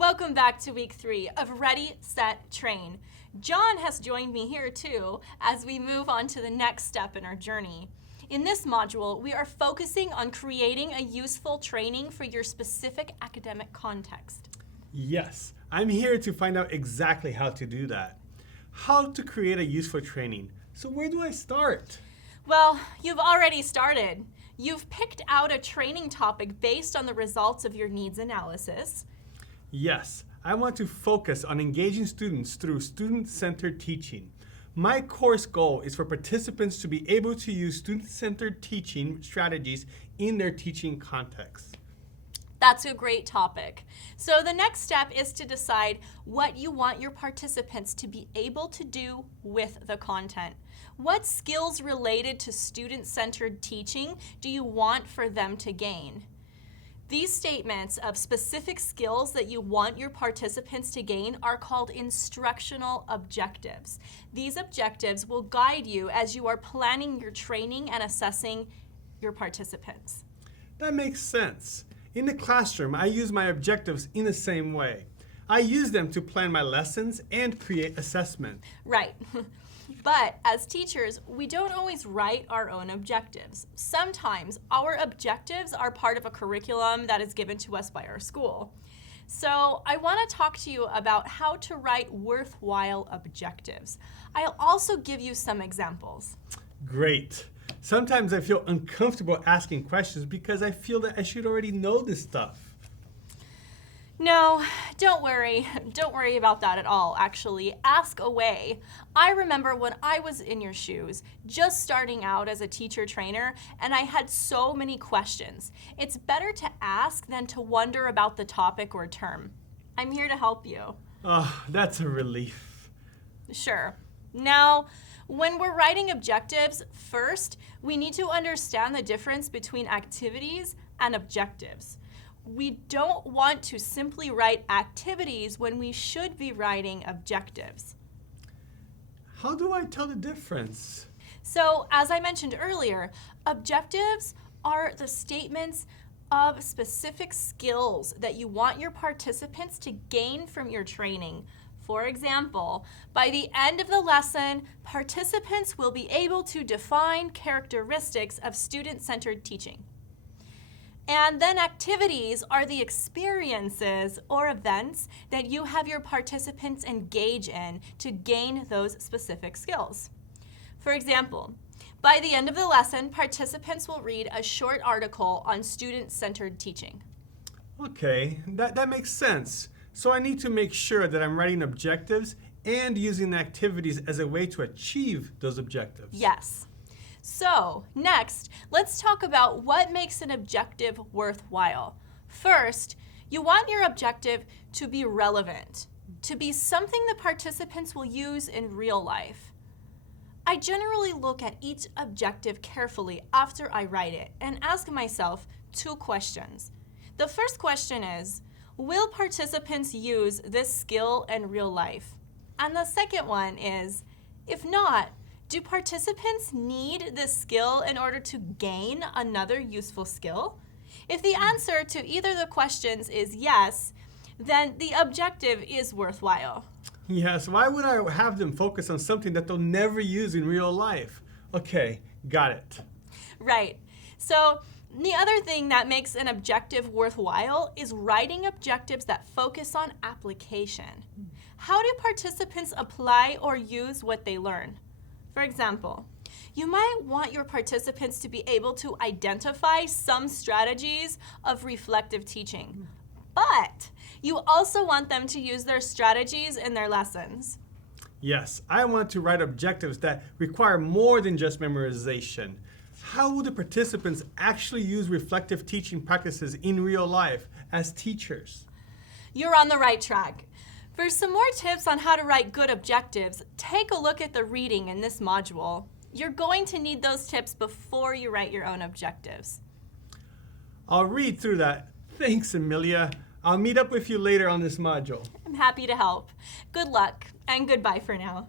Welcome back to week 3 of Ready, Set, Train. John has joined me here too as we move on to the next step in our journey. In this module, we are focusing on creating a useful training for your specific academic context. Yes, I'm here to find out exactly how to do that. How to create a useful training. So where do I start? Well, you've already started. You've picked out a training topic based on the results of your needs analysis. Yes, I want to focus on engaging students through student-centered teaching. My course goal is for participants to be able to use student-centered teaching strategies in their teaching context. That's a great topic. So the next step is to decide what you want your participants to be able to do with the content. What skills related to student-centered teaching do you want for them to gain? These statements of specific skills that you want your participants to gain are called instructional objectives. These objectives will guide you as you are planning your training and assessing your participants. That makes sense. In the classroom, I use my objectives in the same way. I use them to plan my lessons and create assessment. Right. But as teachers, we don't always write our own objectives. Sometimes our objectives are part of a curriculum that is given to us by our school. So I want to talk to you about how to write worthwhile objectives. I'll also give you some examples. Great. Sometimes I feel uncomfortable asking questions because I feel that I should already know this stuff. No, don't worry. Don't worry about that at all, actually. Ask away. I remember when I was in your shoes, just starting out as a teacher trainer, and I had so many questions. It's better to ask than to wonder about the topic or term. I'm here to help you. Oh, that's a relief. Sure. Now, when we're writing objectives, first, we need to understand the difference between activities and objectives. We don't want to simply write activities when we should be writing objectives. How do I tell the difference? So, as I mentioned earlier, objectives are the statements of specific skills that you want your participants to gain from your training. For example, by the end of the lesson, participants will be able to define characteristics of student-centered teaching. And then activities are the experiences or events that you have your participants engage in to gain those specific skills. For example, by the end of the lesson, participants will read a short article on student-centered teaching. Okay, that makes sense. So I need to make sure that I'm writing objectives and using the activities as a way to achieve those objectives. Yes. So, next, let's talk about what makes an objective worthwhile. First, you want your objective to be relevant, to be something the participants will use in real life. I generally look at each objective carefully after I write it and ask myself 2 questions. The first question is, will participants use this skill in real life? And the second one is, if not, do participants need this skill in order to gain another useful skill? If the answer to either of the questions is yes, then the objective is worthwhile. Yes, why would I have them focus on something that they'll never use in real life? Okay, got it. Right. So the other thing that makes an objective worthwhile is writing objectives that focus on application. How do participants apply or use what they learn? For example, you might want your participants to be able to identify some strategies of reflective teaching, but you also want them to use their strategies in their lessons. Yes, I want to write objectives that require more than just memorization. How will the participants actually use reflective teaching practices in real life as teachers? You're on the right track. For some more tips on how to write good objectives, take a look at the reading in this module. You're going to need those tips before you write your own objectives. I'll read through that. Thanks, Amelia. I'll meet up with you later on this module. I'm happy to help. Good luck, and goodbye for now.